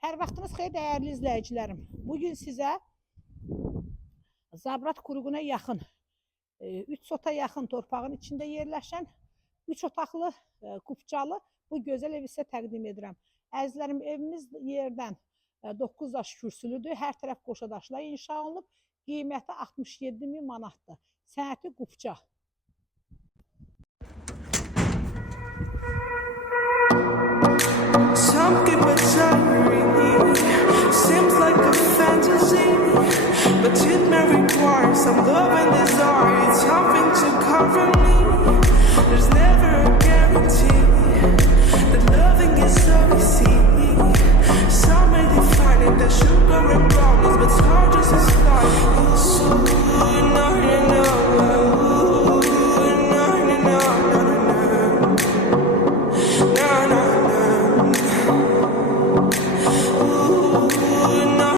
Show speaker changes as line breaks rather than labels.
Hər vaxtınız xeyir dəyərli izləyicilərim. Bu gün sizə Zabrat quruğuna yaxın 3 sota yaxın torpağın içində yerləşən 3 otaqlı e, qupçalı bu gözəl evi sizə təqdim edirəm. Əzizlərim, evimiz yerdən 9 daş kürsülüdür. Hər tərəf qoşadaşla inşa olunub. Qiyməti 67 min manatdır. Sənəti qupça.
Some people tiring twice. I'm loving this art. It's helping to cover me. There's never